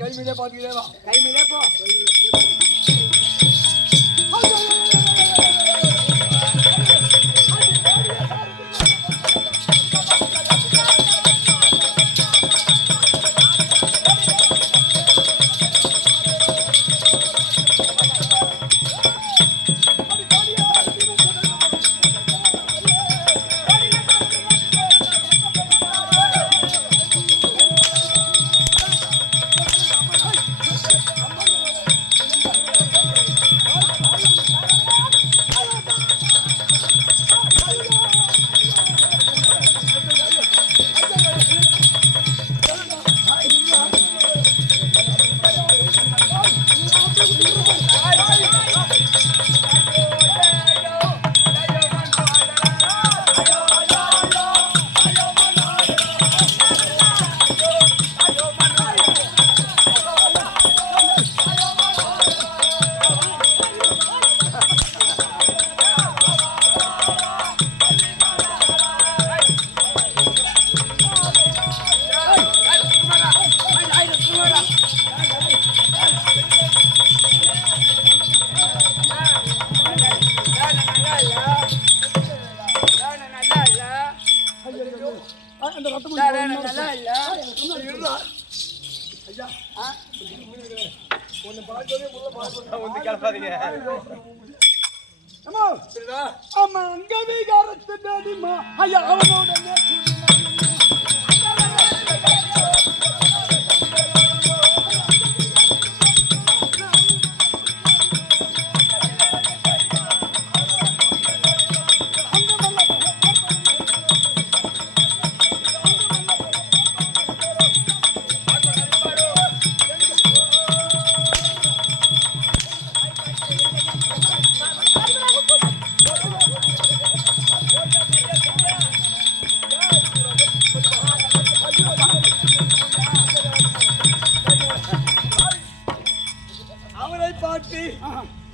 கைமிலே பாத்துக்கிறேவா கைமிலே போ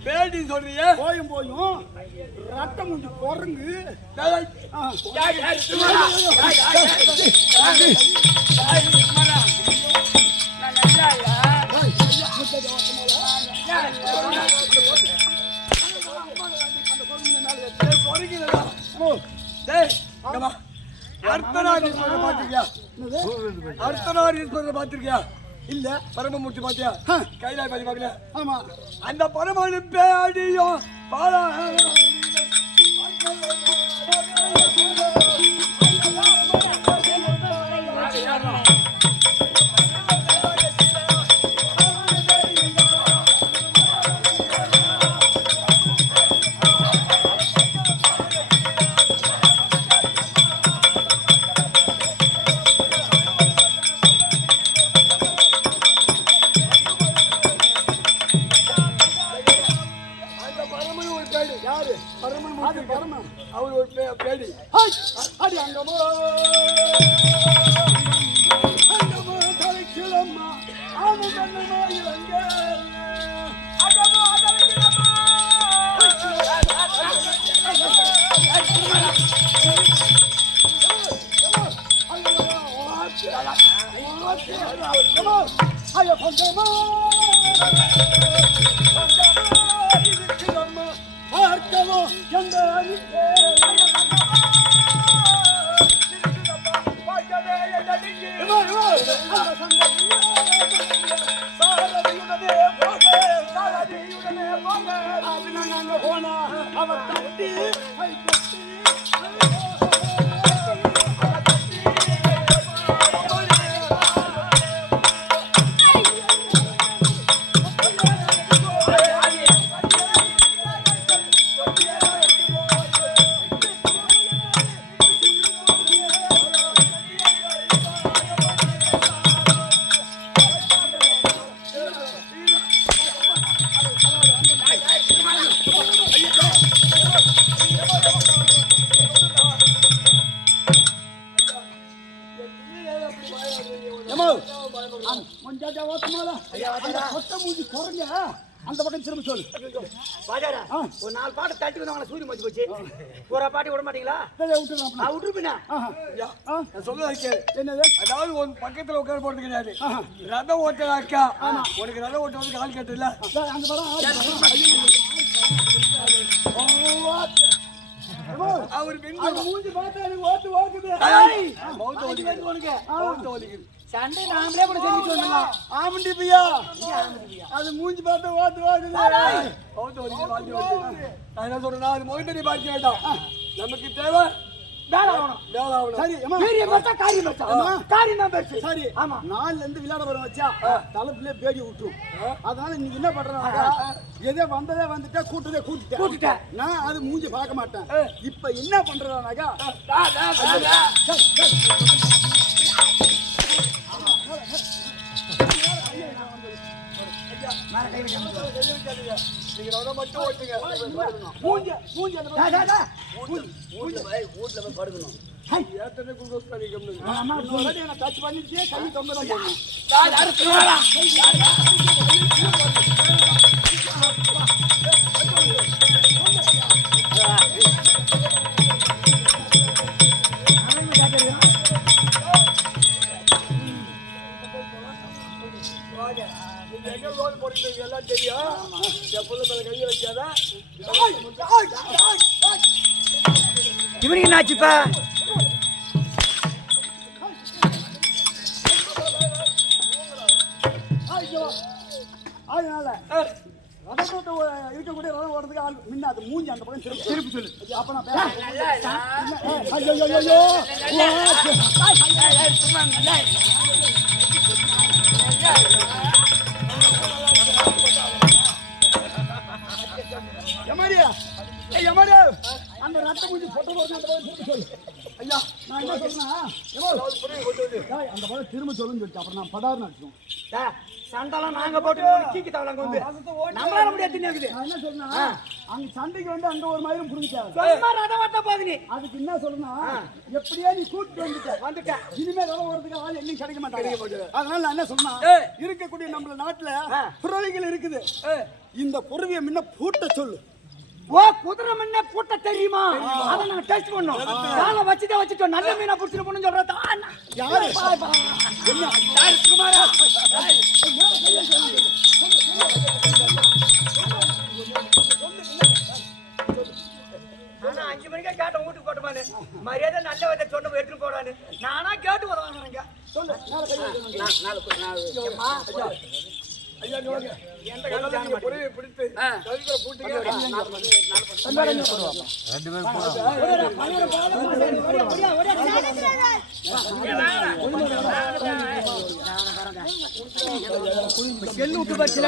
பேடி சொல்றியே போயும் போயும் ரத்தம் கொஞ்சம் குரங்கு அர்த்தநாரீஸ்வரர் பாத்திருக்கியா இல்ல பரமமூர்த்தி பாத்தியா கைலாய பதி பாக்கல ஆமா அந்த பரமனு பேடியும் பாலா அவர் ஒரு பேடி அடி அங்கமோ தலைக்கிழம்மா ஆனு கண்ணமா இலங்க அங்கமோ தலைக்கிழம்மா ஐயோ பஞ்சமா பார்க்கணும் எந்த போனா அவர் தட்டி ஏமா கொஞ்சம் ஓட்டமால கொட்ட மூஞ்சி குறைங்க அந்த பக்கம் திரும்ப சொல்லு பாஜாரா ஒரு 4 பாட்டு தட்டி வந்தவங்கள சூரிய மச்சி போச்சு ஒரு பாட்டி விட மாட்டீங்களா நான் விட்டுருப்பேனா சொல்லுவாங்க என்னது அதாவது உன் பக்கத்துல உட்கார போறது கிடையாது ரதம் ஓட்டலாக்கா உனக்கு ரதம் ஓட்ட வந்து கால் கட்டு இல்ல அந்த படம் அவர் மூஞ்சி பார்த்தா எனக்கு ஓட்டு ஓக்குது மௌத்த ஒலிக்குது உனக்கு மௌத்த ஒலிக்குது சண்டை நாமளே கூட செஞ்சுட்டு வந்தோம் ஆமண்டி பியா அது மூஞ்சி பார்த்தா ஓட்டு ஓக்குது மௌத்த ஒலிக்குது வாங்கி வந்து நான் என்ன சொல்றேன் அது மௌத்த நீ பாக்கி வேண்டாம் நமக்கு தேவை வேலை ஆகணும் வேலை ஆகணும் சரி ஏமா பெரிய பெருசா காரியம் பெருசா காரியம் தான் பெருசு சரி ஆமா நாள்ல இருந்து விளையாட வர வச்சா தலைப்புலயே பேடி விட்டுரும் அதனால நீங்க என்ன பண்றாங்க எதே வந்ததே வந்துட்டா கூட்டுட்டேன் நான் அது மூஞ்சி பார்க்க மாட்டேன் இப்ப என்ன பண்றானாக்கா நீங்க ரதம் மட்டும் ஓட்டுங்க மூஞ்சி மூஞ்சி வீட்டுல போய் படுக்கணும் ஏத்தனை குளுக்கோஸ் பண்ணிக்கணும் ஆமா நான் டச் பண்ணிட்டே கை தொங்க தான் போடணும் நீங்க எங்க லோன் போறீங்க எல்லாம் தெரியும் எப்பொழுது மேல கையை வைக்காத இவனுக்கு என்னாச்சுப்பா அதனால ரதத்தை இருக்கக்கூடிய ரதம் ஓடுறதுக்கு ஆள் முன்ன அது மூஞ்சி அந்த பக்கம் திருப்பி சொல்லு அப்ப நான் அந்த ரத்த மூஞ்சி போட்டு அந்த பக்கம் திருப்பி சொல்லு ஐயா நான் என்ன சொல்றேன்னா அந்த பக்கம் திரும்ப சொல்லுன்னு சொல்லிட்டு அப்புறம் நான் படாருன்னு அடிச்சோம் சண்டெல்லாம் நாங்க போட்டு கீக்கி தவளங்க வந்து நம்மளால முடியாது இருக்குது நான் என்ன சொல்றேன்னா அங்க சண்டைக்கு வந்து அங்க ஒரு மயிரும் புடிச்சாங்க சும்மா ரதம் வட்ட போகுது நீ அதுக்கு என்ன சொல்றேன்னா எப்படியே நீ கூட்டிட்டு வந்துட்ட இனிமே ரதம் ஓடுறதுக்கு ஆள் எங்கேயும் கிடைக்க மாட்டாங்க அதனால நான் என்ன சொன்னா இருக்கக்கூடிய நம்ம நாட்டுல புறவிகள் இருக்குது இந்த புறவியை முன்ன பூட்ட சொல்லு ஓ குதிரை முன்ன பூட்ட தெரியுமா அத நாங்க டெஸ்ட் பண்ணோம் கால வச்சிட்டோம் நல்ல மீனா புடிச்சிட்டு போன்னு சொல்றதா யாரு என்ன யாரு குமாரா ஆனா 5 மணிக்கே கேட்ட வீட்டுக்கு போட்டுமானு மரியாதை நல்ல வந்த சொன்ன எடுத்துட்டு போறானு நானா கேட்டு வரவாங்க சொல்லு ஐயா எந்த காலத்துல பொறியை பிடித்து கழுத்துல பூட்டிங்க செல்லு விட்டு பரிசல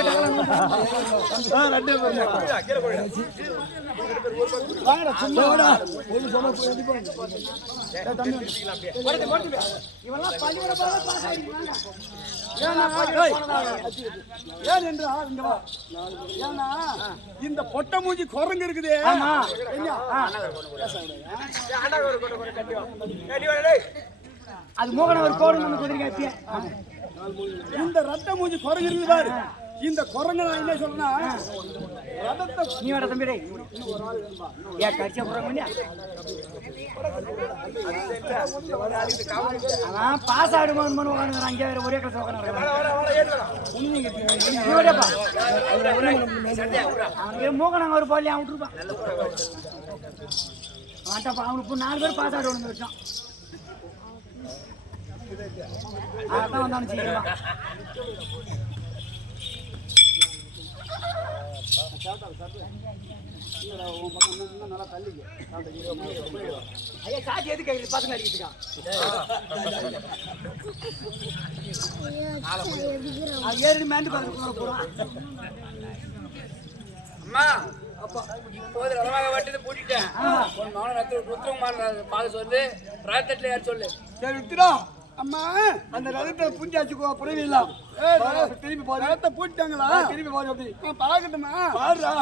இந்த பொட்ட மூஞ்சி குரங்கு இருக்குது அது மோகன ஒரு கோடு நம்ம குதிரைங்க இந்த ரத்த மூஞ்சி குரங்கு இருக்குது பாரு இந்த குரங்கு நான் என்ன சொல்றேன்னா ரதத்தை நீ வர தம்பி ஏன் கடிச்சா போறாங்க அதான் பாஸ் ஆடுமோன்னு உட்காந்துக்கிறான் அங்கே வேற ஒரே கிளாஸ் உட்காந்து மோகனாங்க ஒரு பால் விட்டுருப்பான் ஆட்டாப்பா அவனுக்கு 4 பேர் பாஸ் ஆடுவானு வச்சான் அதான் வந்தானு சீக்கிரம் நல்லா தள்ளி ஐயா சாட்சி எதுக்கு பசங்க அடிக்கிட்டுருக்கான் ஏறி மேண்டு போறான் அம்மா அப்பா போது ரதமாக வட்டது பூட்டிட்டேன் உன் மகன ருத்ரகுமார் பாதஸ் வந்து ரதத்துல யார் சொல்லு சரி வித்துடா அம்மா அந்த ரதத்தை புஞ்சாச்சு புறவிடலாம் திரும்பி பாரு ரதத்தை பூட்டிட்டாங்களா திரும்பி பாரு அப்படி பார்க்கட்டுமா பாருடா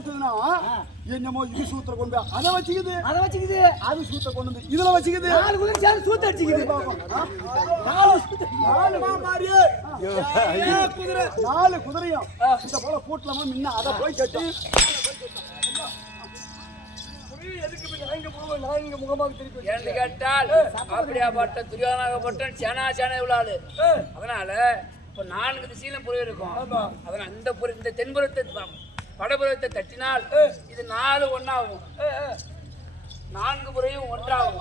ஓட்டுதுன்னா என்னமோ இது சூத்திர கொண்டு போய் அதை வச்சுக்குது, அது சூத்திர கொண்டு வந்து இதுல வச்சுக்குது. 4 குதிரை சேர்ந்து சூத்த அடிச்சுக்குது. 4 குதிரையும் இந்த போல கூட்டலாமா முன்ன அதை போய் கட்டி என்று கேட்டால் அப்படியாப்பட்ட துரியோதனாகப்பட்ட சேனா இவ்வளவு ஆளு. அதனால இப்ப 4 திசையிலும் புரிய இருக்கும். அதனால இந்த தென்புறத்தை வடபுறத்தை தட்டினால் இது 4 ஒன்னாகும், 4 புறையும் ஒன்றாகும்.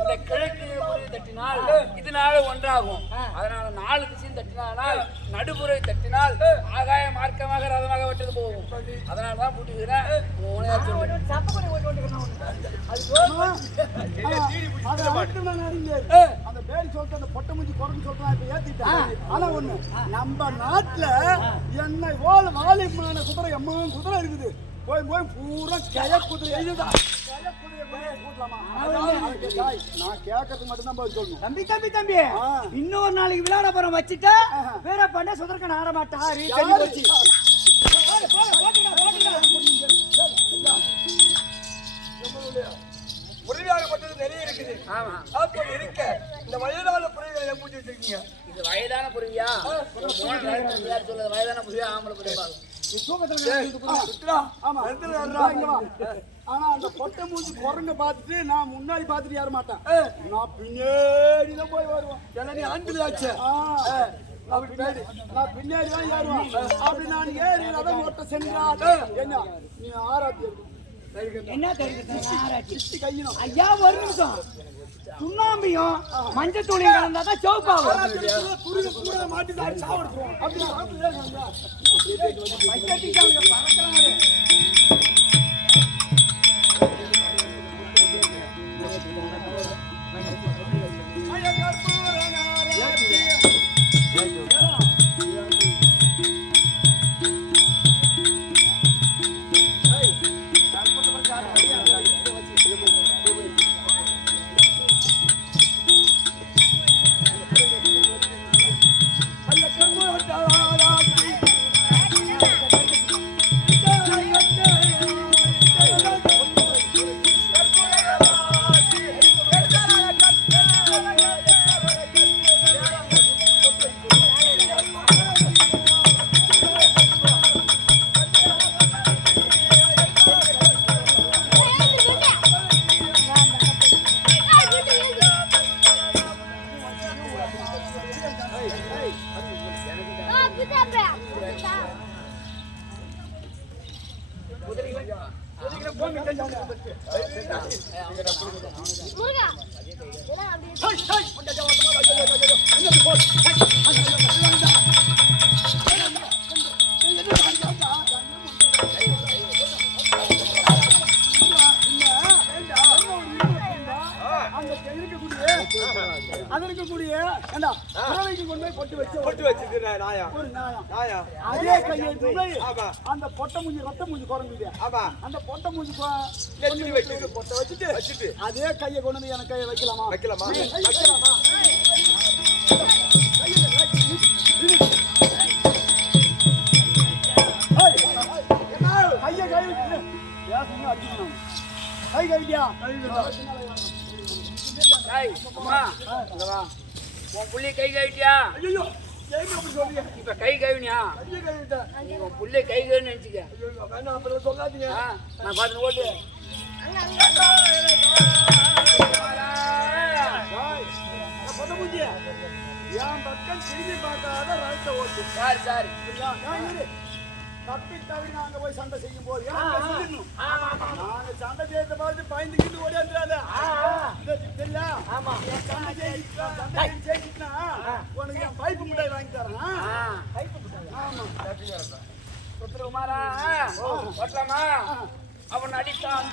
இந்த கிழக்கு புறையை தட்டினால் இது 4 ஒன்றாகும். அதனால 4 திசையும் தட்டினால் நடுபுறை தட்டினால் ஆகாய மார்க்கமாக ரதமாக வெட்டது போகும். அதனாலதான் கூட்டுகிறேன். அந்த பேரி சொல்லிட்டு அந்த பொட்டை மூஞ்சி குறைஞ்சு சொல்றான் இப்ப ஏத்திட்டேன். ஆனா ஒண்ணு நம்ம நாட்டுல என்ன வாலிமான குதிரை எம்மாவும் குதிரை இருக்குது. போய் பூரா கய குதிரை இதுதான். நான் கேட்கறதுக்கு மட்டும் தான் சொல்லணும். தம்பி இன்னொரு நாளைக்கு விளையாட போறோம் வச்சுட்டா வேற பண்ண சுதர்க்கன் ஆட மாட்டாரு. உறுதியாகப்பட்டது நிறைய இருக்குது. அப்படி இருக்க இந்த வயதான புரிவுகளை பூட்டி வச்சிருக்கீங்க. இது வயதான புரிவியா? சொல்றது வயதான புரிவியா? ஆம்பளை புரிவா? ஆனா அந்த பொட்டை மூஞ்சி குரங்க பார்த்துட்டு நான் முன்னாடி பார்த்துட்டு ஏற மாட்டேன், நான் பின்னாடிதான் போய் வருவேன். ஏன்னா நீ ஆண்கள் ஆச்சு. நான் பின்னாடி தான் ஏறுவேன். அப்படி நான் ஏறினாதான் மொட்டை சென்றால் என்ன நீ ஆராய்ச்சி என்ன தெரியுது கையிடும். ஐயா ஒரு நிமிஷம், சுண்ணாம்பியும் மஞ்சள் தூளியும் கலந்தாதான் சோப்பாகும். மாட்டி சாப்பிடுவோம். அதே கையை அந்த பொட்டை மூஞ்சி ரத்த மூஞ்சி குறைஞ்சுது. அந்த பொட்டை மூஞ்சி பொட்டை வச்சுட்டு அதே கையை கொண்டு வந்து எனக்கு கையை வைக்கலாமா? கையை கை அடிக்கணும். கை கழிக்கியா உன் புள்ளி கை கழிட்டியா? இப்ப கை கழுவினியா? உன் புள்ளி கை கழுவி நினைச்சுக்க. சொல்லாதீங்க. நான் பார்த்து ஓட்டு என் பக்கம் திரும்பி பார்க்காத ரத்த ஓட்டு. சாரி தப்பி தவிர நாங்க போய் சண்டை செய்யும் போது நாங்க சண்டை செய்யறத பார்த்து பயந்துக்கிட்டு ஓடியாந்துடாத. சண்டை ஜெயிச்சுனா உனக்கு என் பைப்பு மிட்டாய் வாங்கி தரேன். குமாரா ஓட்டலாமா? அவன் அடித்தான்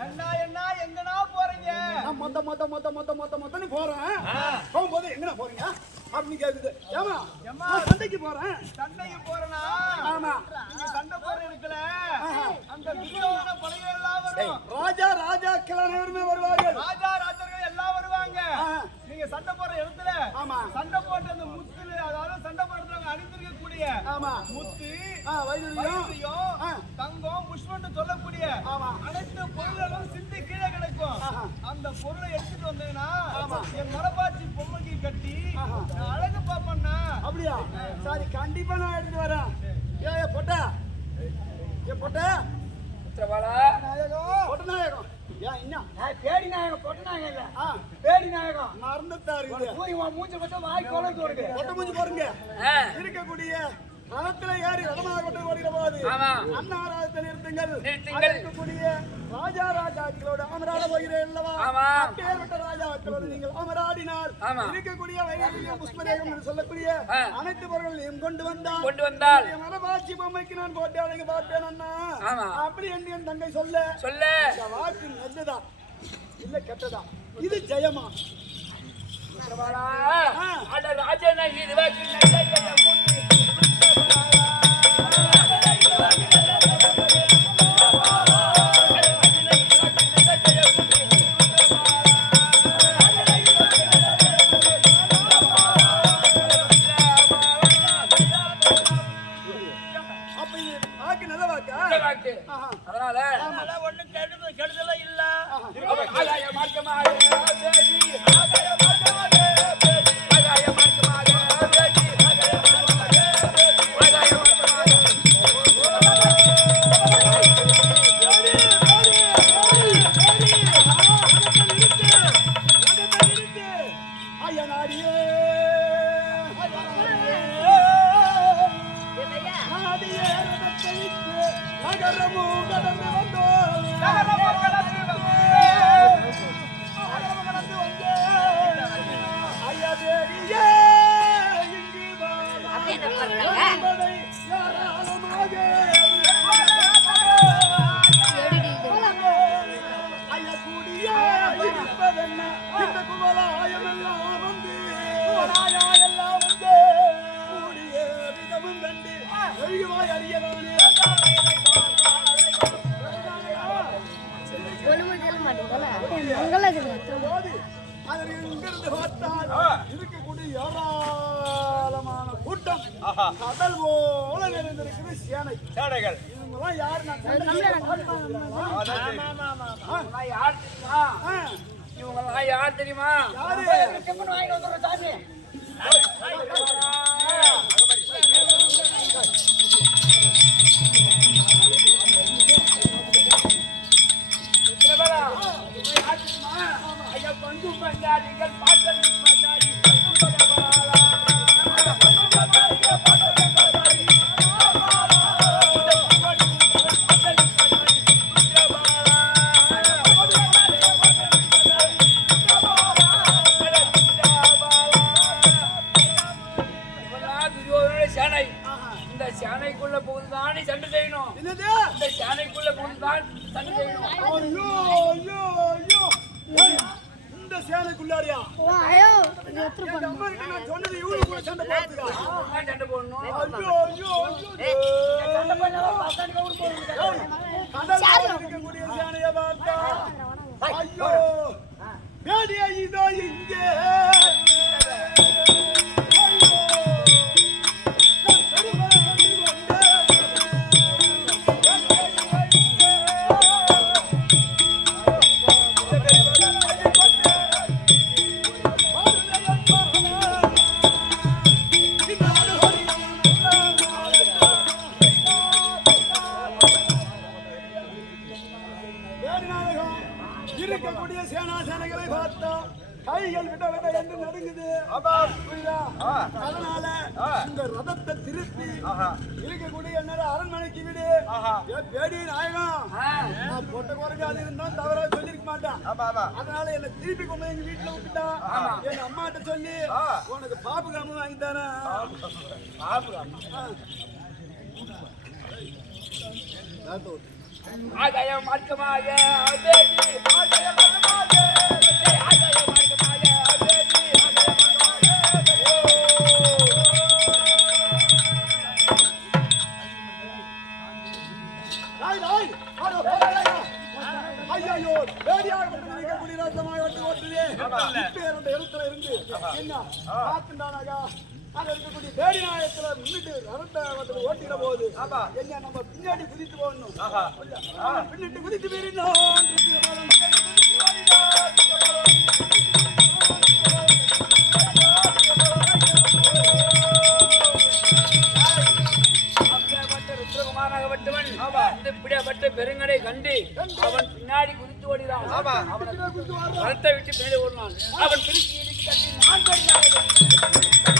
என்ன எங்கனா போறீங்க? நான் மொத்தன்னு போறேன். போகும்போது எங்கடா போறீங்க அப்படின்னு கேக்குது. ஏமா நான் சண்டைக்கு போறேன். சண்டைக்கு போறனா? ஆமா. நீங்க சண்டை போற இருக்கல. அந்த துரியோதன படைகள் எல்லாம் வரும். ராஜாக்கள் அனைவருமே வருவார்கள். ராஜர்கள் எல்லாம் வருவாங்க. நீங்க சண்டை போற இடத்துல ஆமா. சண்டை போட்ட அந்த முத்துல, அதாவது சண்டை போடுறவங்க அணிந்திருக்க கூடிய ஆமா. முத்து, வைடூரியம், தங்கம், புஷ்பம்னு சொல்லக்கூடிய அனைத்து பொருள்களும் சிந்தி கீழே கிடக்கும். அந்த பொருளை எடுத்துட்டு வந்தீங்கன்னா என் மரபாச்சி பொம்மைக்கு கட்டி நான் அழகு பாப்பண்ணா. அப்படியா? சரி, கண்டிப்பா நான் எடுத்துட்டு வரேன். ஏ பொட்டா, பொட்டநாயகம், ஏன் என்ன பேடி நாயகம், பொட்ட நாயகம் இல்ல, பேடி நாயகம். மறந்துட்டாரு. மூஞ்ச மட்டும் வாய் குழந்தை கொடுக்கு. பொட்ட மூஞ்சி பாருங்க. இருக்கக்கூடிய ரதத்துல ஏறி ரதமாக கொண்டு வருகிற போது அன்னாராஜத்தை நிறுத்துங்கள். இருக்கக்கூடிய ராஜாக்களோடு அமராட போகிறேன் அல்லவா? அப்பேற்பட்ட ராஜாக்களோடு நீங்கள் அமராடினார். இருக்கக்கூடிய வைரவியம் புஷ்பதேகம் என்று சொல்லக்கூடிய அனைத்து பொருள்களையும் கொண்டு வந்தால் மரபாட்சி பொம்மைக்கு நான் போட்டு அழகு பார்த்தேன் அண்ணா. அப்படி என்று என் தங்கை சொல்ல இந்த வாக்கு நல்லதா இல்ல கெட்டதா? இது ஜெயமா? அதனால ஒண்ணு கெடுதல இல்ல. இருக்கக்கூடிய ஏராளமான கூட்டம் கடல் போல நிறைந்திருக்கிறது சேனைகள். இவங்கெல்லாம் யாரு? இவங்கெல்லாம் யார் தெரியுமா? பங்கு பஞ்சாதிகள் பாட்டல் சேனை. இந்த சேனைக்குள்ள புகுந்துதான் சண்டை செய்யணும். இந்த சேனைக்குள்ள புகுந்துதான் சண்டை செய்யணும். இந்த சேனைக்குள்ளாரியா? சொன்னது இவரு கூட சண்டை போடணும். இருக்கக்கூடிய சேனைய பார்த்தா ஐயோ பேடியா இதோ இங்கே இருக்கக்கூடிய சேனைகளை பார்த்தா கைகள் விட என்று நடுங்குது. அதனால இந்த ரதத்தை திருப்பி இருக்கக்கூடிய என்னோட அரண்மனைக்கு விடு. பேடி நாயகம், நான் பொட்ட குறைஞ்ச அது இருந்தா தவறா சொல்லிருக்க மாட்டான். அதனால என்ன திருப்பி கொண்டு எங்க வீட்டுல விட்டுட்டா எங்க அம்மாட்ட சொல்லி உனக்கு பாப்பு காம வாங்கி தானே. ஆகாய மார்க்கமாக அபேதி ஆகாய மார்க்கமாக ஆகாய மார்க்கமாக அபேதி ஆகாய ஐயோ வேடியாக இருக்கக்கூடிய ராஜமாய் வந்து ஓட்டுதே இப்ப எழுத்துல இருந்து என்ன பார்த்துட்டானாக்கா அங்க இருக்கக்கூடிய வேடி நாயத்துல முன்னிட்டு நடந்த ஓட்டின போது என்ன நம்ம பின்னாடி குதித்து போடணும் பின்னிட்டு குதித்து இப்படியாப்பட்ட பெருங்கடை கண்டு அவன் பின்னாடி குதித்து ஓடினான். அவனை விட்டு பின்னாடி ஓடினான். அவன் திருச்சி கட்டி நான்